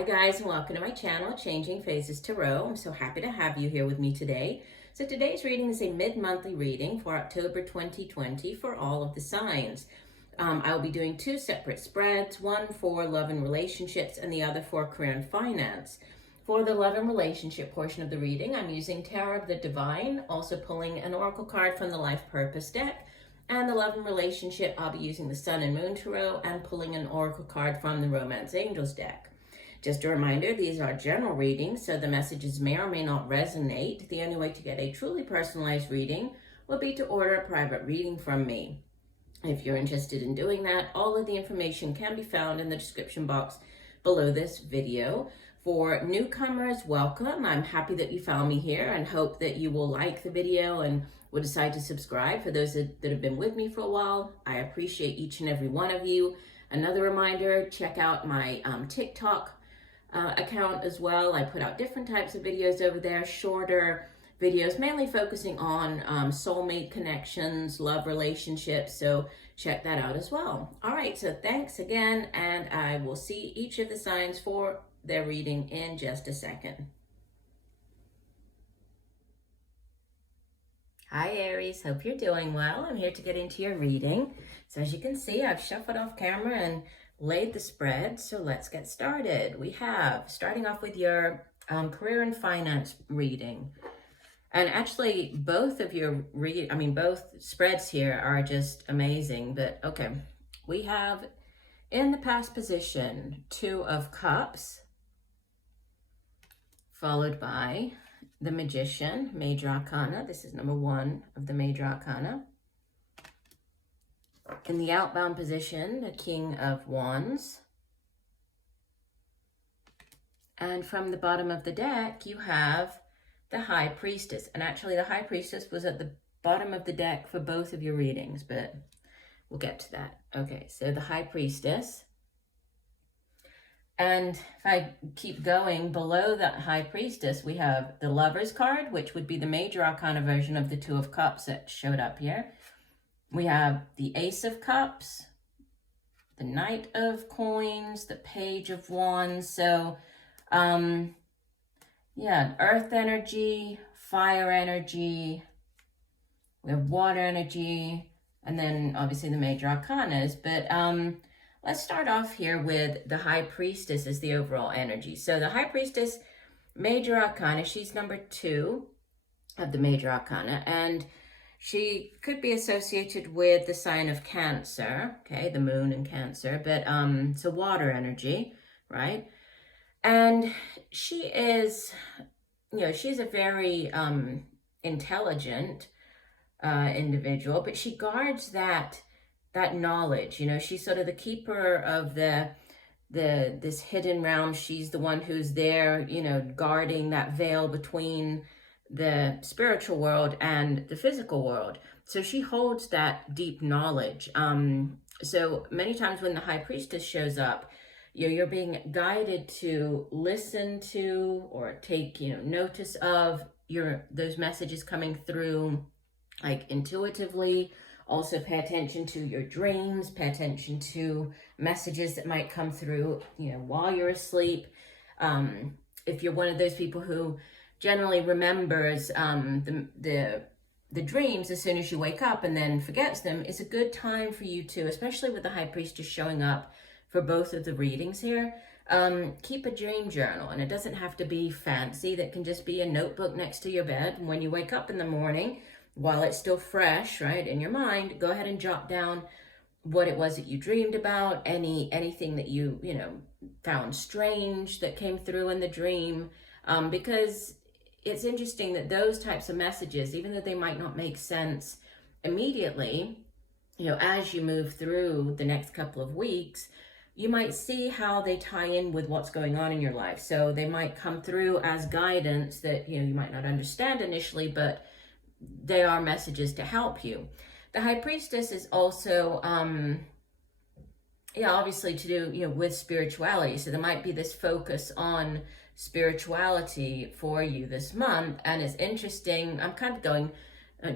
Hi guys, and welcome to my channel, Changing Phases Tarot. I'm so happy to have you here with me today. So today's reading is a mid-monthly reading for October 2020 for all of the signs. I will be doing two separate spreads, one for love and relationships and the other for career and finance. For the love and relationship portion of the reading, I'm using Tarot of the Divine, also pulling an oracle card from the Life Purpose deck. And the love and relationship, I'll be using the Sun and Moon Tarot and pulling an oracle card from the Romance Angels deck. Just a reminder, these are general readings, so the messages may or may not resonate. The only way to get a truly personalized reading will be to order a private reading from me. If you're interested in doing that, all of the information can be found in the description box below this video. For newcomers, welcome. I'm happy that you found me here and hope that you will like the video and will decide to subscribe. For those that have been with me for a while, I appreciate each and every one of you. Another reminder, check out my TikTok account as well. I put out different types of videos over there, shorter videos, mainly focusing on soulmate connections, love relationships, so check that out as well. All right, so thanks again, and I will see each of the signs for their reading in just a second. Hi Aries, hope you're doing well. I'm here to get into your reading. So as you can see, I've shuffled off camera and laid the spread, so let's get started. We have, starting off with your career and finance reading. And actually, both of your both spreads here are just amazing. But okay, we have in the past position, 2 of Cups, followed by the Magician, Major Arcana. This is number 1 of the Major Arcana. In the outbound position, the King of Wands. And from the bottom of the deck, you have the High Priestess. And actually, the High Priestess was at the bottom of the deck for both of your readings, but we'll get to that. Okay, so the High Priestess. And if I keep going, below that High Priestess, we have the Lover's card, which would be the Major Arcana version of the 2 of Cups that showed up here. We have the Ace of Cups, the Knight of Coins, the Page of Wands. So, earth energy, fire energy, we have water energy, and then obviously the major arcanas. But let's start off here with the High Priestess as the overall energy. So the High Priestess, major arcana, she's number 2 of the major arcana, and she could be associated with the sign of Cancer, okay, the moon in Cancer, but so water energy, right? And she is, she's a very intelligent individual, but she guards that knowledge. She's sort of the keeper of this hidden realm. She's the one who's there, guarding that veil between the spiritual world and the physical world. So she holds that deep knowledge. So many times when the High Priestess shows up, you're being guided to listen to or take, notice of those messages coming through, like intuitively. Also pay attention to your dreams, pay attention to messages that might come through, while you're asleep. If you're one of those people who generally remembers the dreams as soon as you wake up and then forgets them, it's a good time for you to, especially with the High Priestess showing up for both of the readings here, keep a dream journal. And it doesn't have to be fancy. That can just be a notebook next to your bed. And when you wake up in the morning, while it's still fresh, right, in your mind, go ahead and jot down what it was that you dreamed about, anything that you found strange that came through in the dream, because it's interesting that those types of messages, even though they might not make sense immediately, as you move through the next couple of weeks, you might see how they tie in with what's going on in your life. So they might come through as guidance that, you might not understand initially, but they are messages to help you. The High Priestess is also, obviously to do, with spirituality. So there might be this focus on spirituality for you this month. And it's interesting, I'm kind of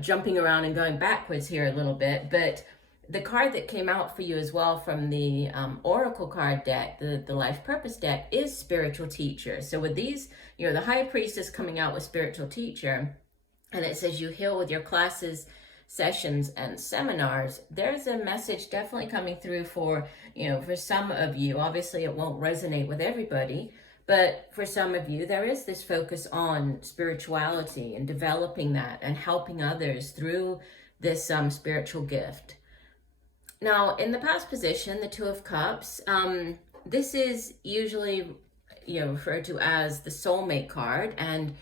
jumping around and going backwards here a little bit, but the card that came out for you as well from the Oracle card deck, the Life Purpose deck, is Spiritual Teacher. So with these, the High Priestess coming out with Spiritual Teacher, and it says you heal with your classes, sessions, and seminars, there's a message definitely coming through for, for some of you. Obviously, it won't resonate with everybody, but for some of you, there is this focus on spirituality and developing that and helping others through this spiritual gift. Now, in the past position, the Two of Cups, this is usually, referred to as the soulmate card. And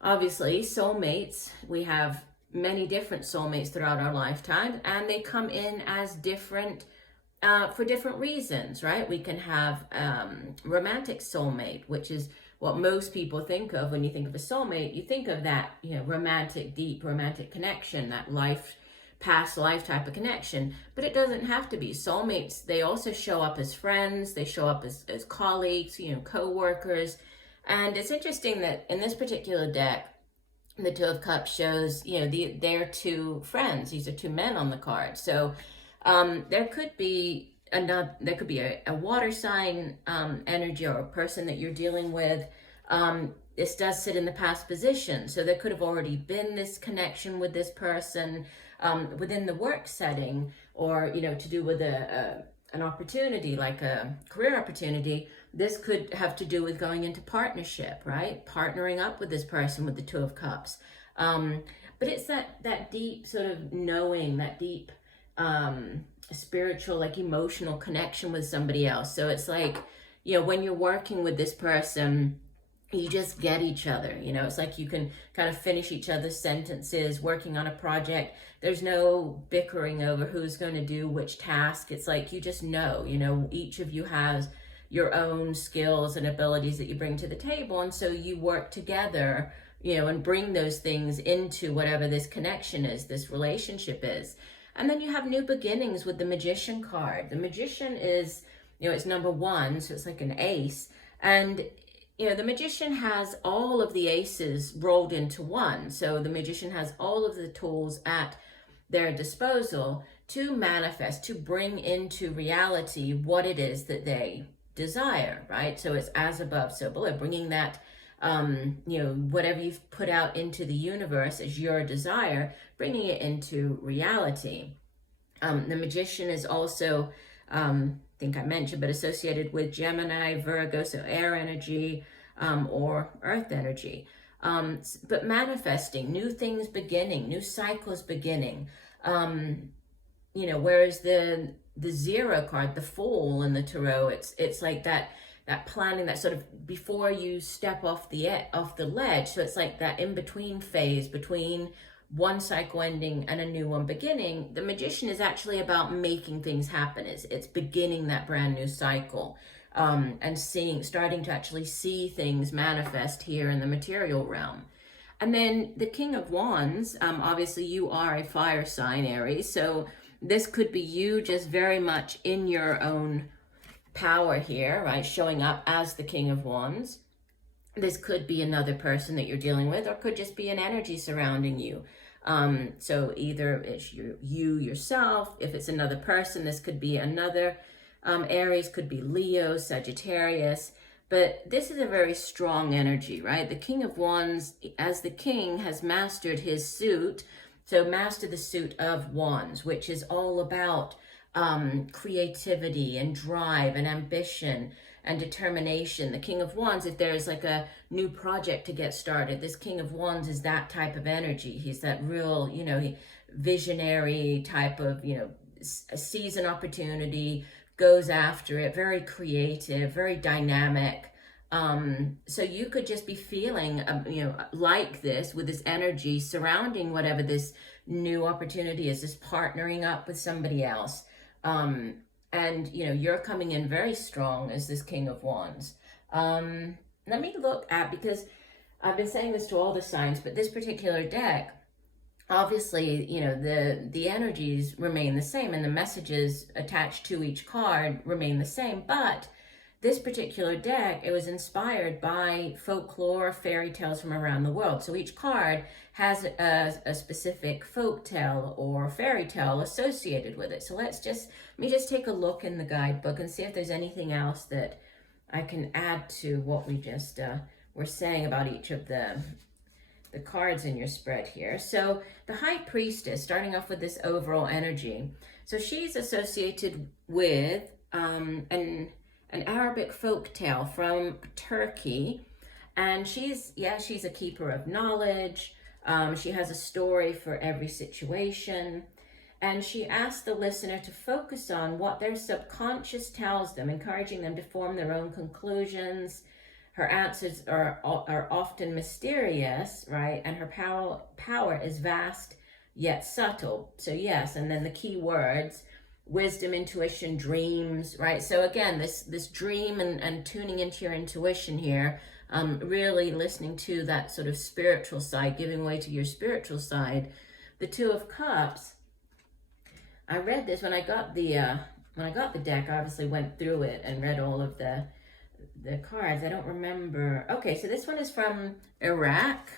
obviously, soulmates, we have many different soulmates throughout our lifetime, and they come in as different, for different reasons, right? We can have romantic soulmate, which is what most people think of when you think of a soulmate. You think of that, romantic, deep romantic connection, that past life type of connection, but it doesn't have to be. Soulmates, they also show up as friends, they show up as colleagues, co-workers. And it's interesting that in this particular deck, the Two of Cups shows, they're two friends. These are two men on the card. So there could be a water sign energy, or a person that you're dealing with. This does sit in the past position, so there could have already been this connection with this person within the work setting, or to do with an opportunity, like a career opportunity. This could have to do with going into partnership, right? Partnering up with this person with the Two of Cups. But it's that deep sort of knowing, that deep spiritual, like emotional connection with somebody else. So it's like, when you're working with this person, you just get each other. It's like you can kind of finish each other's sentences, working on a project. There's no bickering over who's going to do which task. It's like you just know, each of you has your own skills and abilities that you bring to the table. And so you work together, and bring those things into whatever this connection is, this relationship is. And then you have new beginnings with the Magician card. The Magician is, it's number 1, so it's like an ace. And the Magician has all of the aces rolled into one. So the Magician has all of the tools at their disposal to manifest, to bring into reality what it is that they desire, right? So it's as above, so below, bringing that, whatever you've put out into the universe as your desire, bringing it into reality. The Magician is also, I think I mentioned, but associated with Gemini, Virgo, so air energy, or earth energy. But manifesting, new things beginning, new cycles beginning. Whereas the Zero card, the Fool in the Tarot, it's like that planning, that sort of before you step off the ledge. So it's like that in-between phase between one cycle ending and a new one beginning. The Magician is actually about making things happen. It's beginning that brand new cycle, and starting to actually see things manifest here in the material realm. And then the King of Wands, obviously you are a fire sign, Aries, so this could be you just very much in your own power here, right? Showing up as the King of Wands. This could be another person that you're dealing with, or could just be an energy surrounding you. So either it's you yourself. If it's another person, this could be another Aries, could be Leo, Sagittarius. But this is a very strong energy, right? The King of Wands, as the king, has mastered his suit. So master the suit of Wands, which is all about creativity and drive and ambition and determination. The King of Wands, if there's like a new project to get started, this King of Wands is that type of energy. He's that real, visionary type of, sees an opportunity, goes after it, very creative, very dynamic. So you could just be feeling, like this, with this energy surrounding whatever this new opportunity is, this partnering up with somebody else. And, you're coming in very strong as this King of Wands. Let me look at, because I've been saying this to all the signs, but this particular deck, obviously, the energies remain the same and the messages attached to each card remain the same, but this particular deck, it was inspired by folklore, fairy tales from around the world. So each card has a specific folk tale or fairy tale associated with it. So let me just take a look in the guidebook and see if there's anything else that I can add to what we just were saying about each of the cards in your spread here. So the High Priestess, starting off with this overall energy. So she's associated with an Arabic folk tale from Turkey. And she's a keeper of knowledge. She has a story for every situation. And she asks the listener to focus on what their subconscious tells them, encouraging them to form their own conclusions. Her answers are often mysterious, right? And her power is vast yet subtle. So yes, and then the key words: wisdom, intuition, dreams, right? So again, this dream and tuning into your intuition here, really listening to that sort of spiritual side, giving way to your spiritual side. The Two of Cups, I read this when I got the deck. I obviously went through it and read all of the cards. I don't remember. Okay, so this one is from Iraq.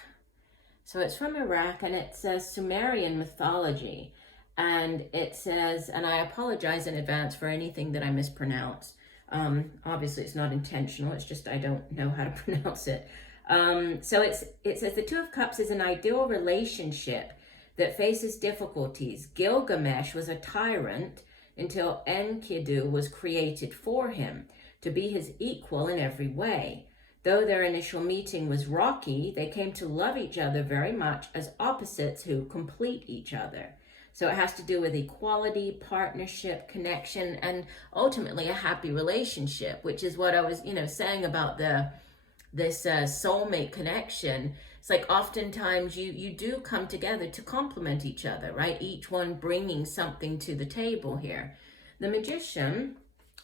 So it's from Iraq, and it says Sumerian mythology. And it says, and I apologize in advance for anything that I mispronounce. Obviously it's not intentional, it's just I don't know how to pronounce it. So it says the Two of Cups is an ideal relationship that faces difficulties. Gilgamesh was a tyrant until Enkidu was created for him to be his equal in every way. Though their initial meeting was rocky, they came to love each other very much as opposites who complete each other. So it has to do with equality, partnership, connection, and ultimately a happy relationship, which is what I was, saying about this soulmate connection. It's like oftentimes you do come together to complement each other, right? Each one bringing something to the table here. The Magician.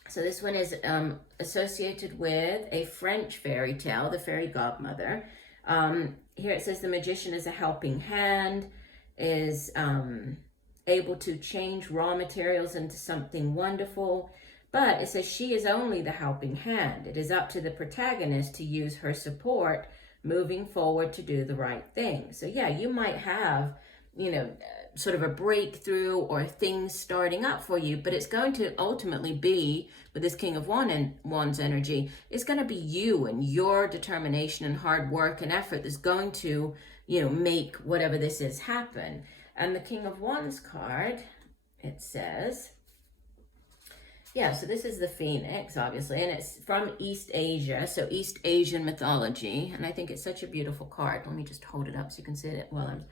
So this one is associated with a French fairy tale, the fairy godmother. Here it says the magician is a helping hand, is able to change raw materials into something wonderful. But it says she is only the helping hand. It is up to the protagonist to use her support moving forward to do the right thing. So yeah, you might have, sort of a breakthrough or things starting up for you, but it's going to ultimately be, with this King of Wands energy, it's going to be you and your determination and hard work and effort that's going to, make whatever this is happen. And the King of Wands card, it says, so this is the Phoenix, obviously, and it's from East Asia, so East Asian mythology, and I think it's such a beautiful card. Let me just hold it up so you can see it while I'm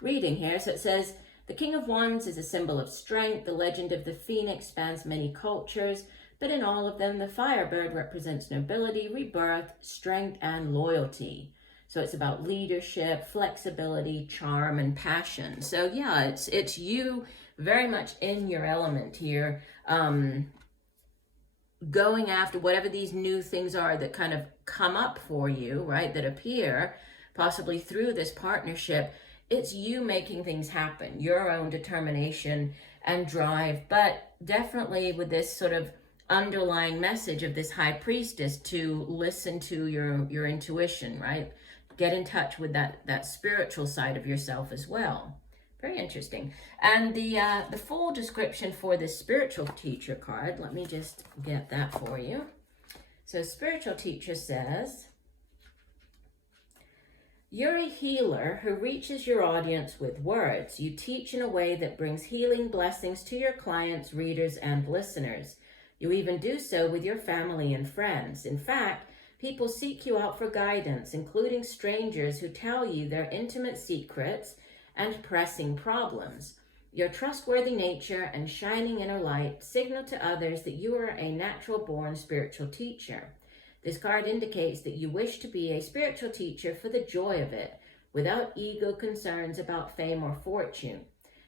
reading here. So it says, the King of Wands is a symbol of strength. The legend of the Phoenix spans many cultures, but in all of them, the Firebird represents nobility, rebirth, strength, and loyalty. So it's about leadership, flexibility, charm, and passion. So yeah, it's you very much in your element here, going after whatever these new things are that kind of come up for you, right, that appear possibly through this partnership. It's you making things happen, your own determination and drive, but definitely with this sort of underlying message of this High Priestess to listen to your intuition, right? Get in touch with that spiritual side of yourself as well. Very interesting. And the full description for this spiritual teacher card, let me just get that for you. So spiritual teacher says, you're a healer who reaches your audience with words. You teach in a way that brings healing blessings to your clients, readers, and listeners. You even do so with your family and friends. In fact, people seek you out for guidance, including strangers who tell you their intimate secrets and pressing problems. Your trustworthy nature and shining inner light signal to others that you are a natural-born spiritual teacher. This card indicates that you wish to be a spiritual teacher for the joy of it, without ego concerns about fame or fortune.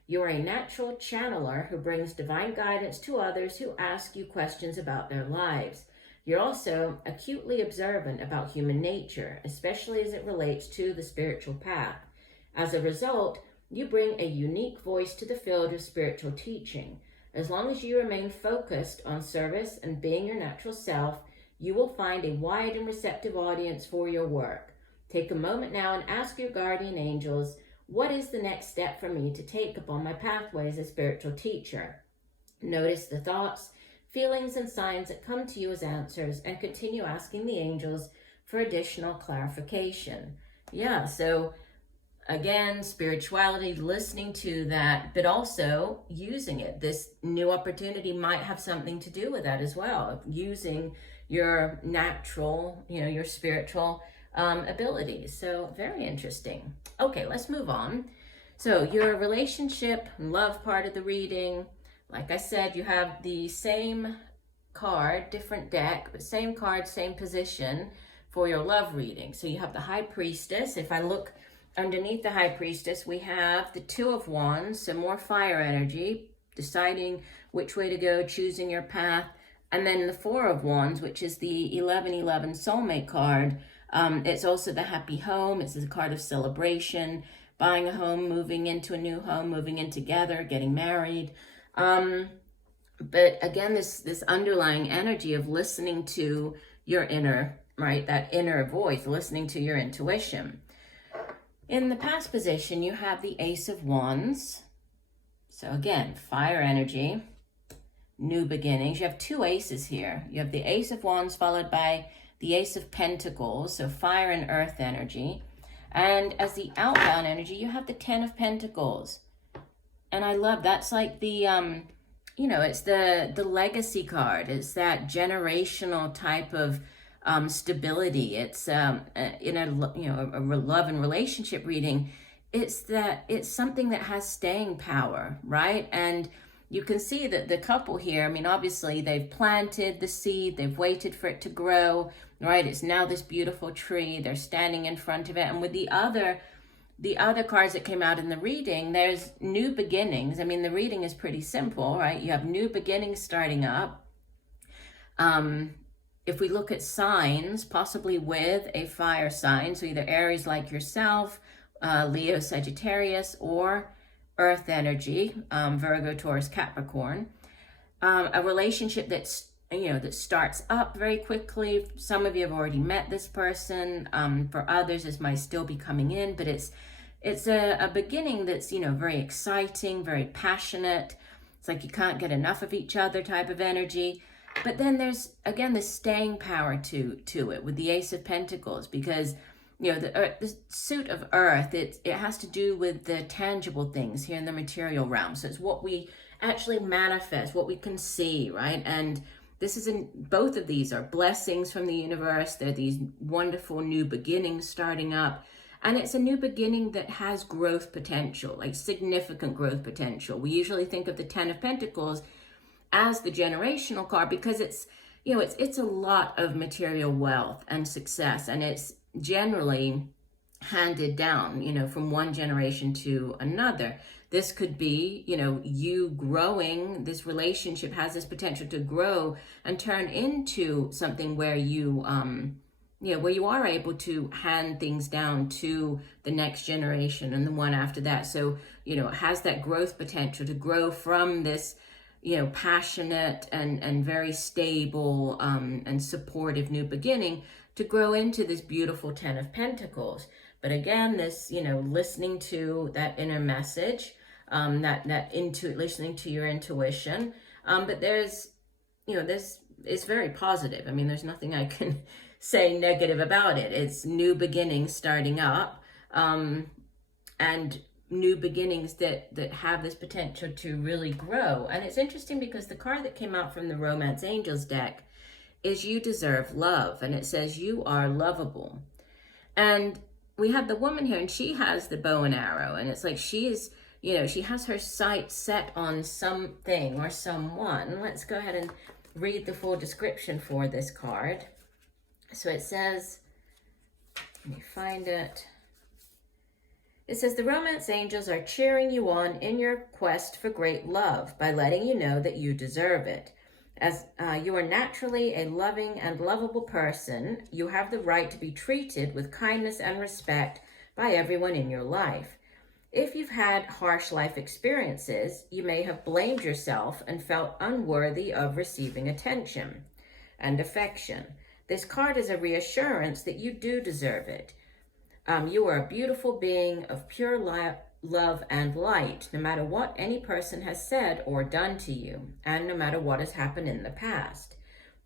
You are a natural channeler who brings divine guidance to others who ask you questions about their lives. You're also acutely observant about human nature, especially as it relates to the spiritual path. As a result, you bring a unique voice to the field of spiritual teaching. As long as you remain focused on service and being your natural self, You will find a wide and receptive audience for your work. Take a moment now and ask your guardian angels, what is the next step for me to take upon my pathway as a spiritual teacher? Notice the thoughts, feelings, and signs that come to you as answers, and continue asking the angels for additional clarification. Yeah, so again, spirituality, listening to that, but also using it. This new opportunity might have something to do with that as well, using your natural, your spiritual abilities. So very interesting. Okay, let's move on. So your relationship and love part of the reading, like I said, you have the same card, different deck, but same card, same position for your love reading. So you have the High Priestess. If I look underneath the High Priestess, we have the Two of Wands, so more fire energy, deciding which way to go, choosing your path. And then the Four of Wands, which is the 1111 soulmate card. It's also the happy home. It's a card of celebration, buying a home, moving into a new home, moving in together, getting married. But again, this underlying energy of listening to your inner, right, that inner voice, listening to your intuition. In the past position, you have the Ace of Wands. So again, fire energy, new beginnings. You have two aces here. You have the Ace of Wands followed by the Ace of Pentacles, so fire and earth energy. And as the outbound energy, you have the Ten of Pentacles. And I love, that's like the, it's the legacy card. It's that generational type of stability. It's in a love and relationship reading. It's something that has staying power, right? And you can see that the couple here, I mean, obviously they've planted the seed, they've waited for it to grow, right? It's now this beautiful tree. They're standing in front of it. And with the other cards that came out in the reading, there's new beginnings. I mean, the reading is pretty simple, right? You have new beginnings starting up. If we look at signs, possibly with a fire sign, so either Aries like yourself, Leo, Sagittarius, or earth energy, Virgo, Taurus, Capricorn, a relationship that starts up very quickly. Some of you have already met this person. For others, this might still be coming in, but it's a beginning that's, very exciting, very passionate. It's like you can't get enough of each other type of energy. But then there's, again, this staying power to it with the Ace of Pentacles, because, the suit of earth, it has to do with the tangible things here in the material realm. So it's what we actually manifest, what we can see, right? And both of these are blessings from the universe. They're these wonderful new beginnings starting up. And it's a new beginning that has growth potential, like significant growth potential. We usually think of the Ten of Pentacles as the generational card because it's a lot of material wealth and success, and it's generally handed down, from one generation to another. This could be, you growing, this relationship has this potential to grow and turn into something where you are able to hand things down to the next generation and the one after that. So, it has that growth potential to grow from this, passionate and very stable and supportive new beginning to grow into this beautiful Ten of Pentacles. But again, this, listening to that inner message, listening to your intuition. But there's, this is very positive. I mean, there's nothing I can say negative about it. It's new beginnings starting up, and new beginnings that have this potential to really grow. And it's interesting because the card that came out from the Romance Angels deck is You Deserve Love, and it says you are lovable. And we have the woman here, and she has the bow and arrow, and it's like she is, she has her sight set on something or someone. Let's go ahead and read the full description for this card. So it says, let me find it. It says, the Romance Angels are cheering you on in your quest for great love by letting you know that you deserve it. As you are naturally a loving and lovable person, you have the right to be treated with kindness and respect by everyone in your life. If you've had harsh life experiences, you may have blamed yourself and felt unworthy of receiving attention and affection. this card is a reassurance that you do deserve it. You are a beautiful being of pure love and light, no matter what any person has said or done to you, and no matter what has happened in the past.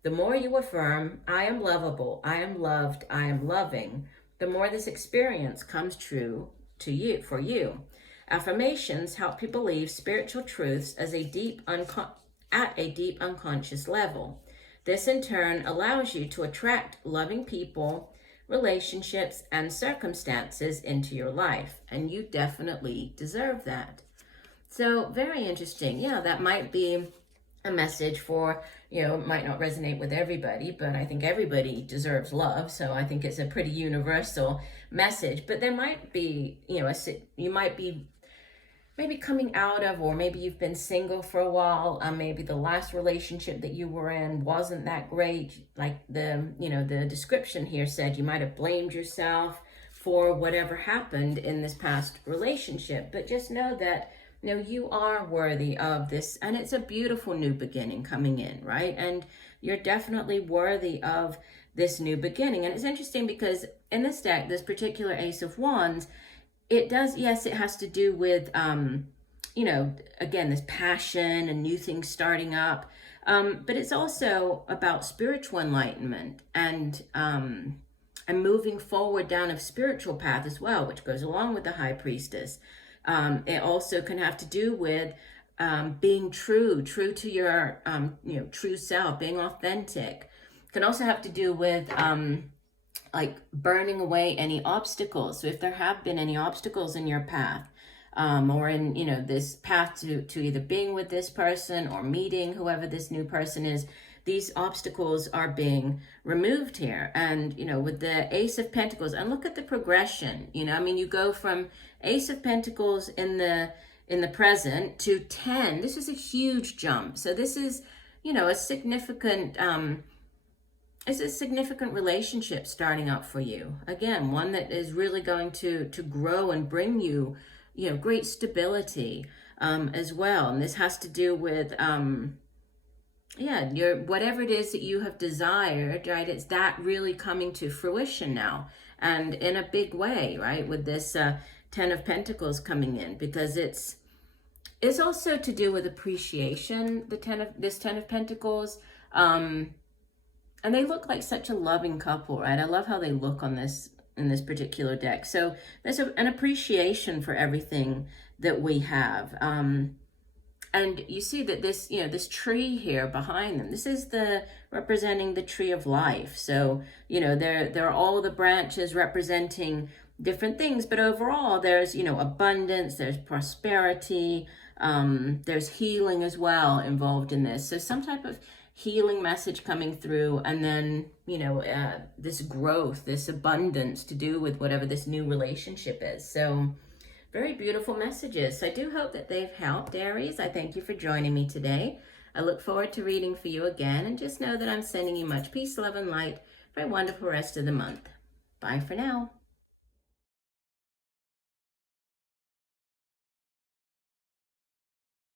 The more you affirm, I am lovable, I am loved, I am loving, the more this experience comes true to you, for you. Affirmations help you believe spiritual truths at a deep unconscious level. This in turn allows you to attract loving people, relationships, and circumstances into your life, and you definitely deserve that. So very interesting. Yeah, that might be a message for, it might not resonate with everybody, but I think everybody deserves love, so I think it's a pretty universal message. But there might be, you might be maybe coming out of, or maybe you've been single for a while. Maybe the last relationship that you were in wasn't that great. Like the description here said, you might have blamed yourself for whatever happened in this past relationship. But just know that, you are worthy of this, and it's a beautiful new beginning coming in, right? And you're definitely worthy of this new beginning. And it's interesting because in this deck, this particular Ace of Wands, it does, yes, it has to do with, again, this passion and new things starting up. But it's also about spiritual enlightenment and moving forward down a spiritual path as well, which goes along with the High Priestess. It also can have to do with being true to your, true self, being authentic. It can also have to do with, like burning away any obstacles. So if there have been any obstacles in your path, or in, this path to either being with this person or meeting whoever this new person is, these obstacles are being removed here. And, with the Ace of Pentacles, and look at the progression, you go from Ace of Pentacles in the present to 10. This is a huge jump. So this is, a significant, it's a significant relationship starting up for you. Again, one that is really going to grow and bring you, great stability as well. And this has to do with, your whatever it is that you have desired, right? It's that really coming to fruition now, and in a big way, right? With this 10 of Pentacles coming in, because it's also to do with appreciation. This 10 of Pentacles. And they look like such a loving couple, right? I love how they look on this in this particular deck. So there's an appreciation for everything that we have. And you see that this, this tree here behind them, this is representing the tree of life. So, there are all the branches representing different things, but overall there's, abundance, there's prosperity, there's healing as well involved in this. So some type of healing message coming through, and then this growth, this abundance to do with whatever this new relationship is. So very beautiful messages. So I do hope that they've helped, Aries. I thank you for joining me today. I look forward to reading for you again, and just know that I'm sending you much peace, love, and light for a wonderful rest of the month. Bye for now.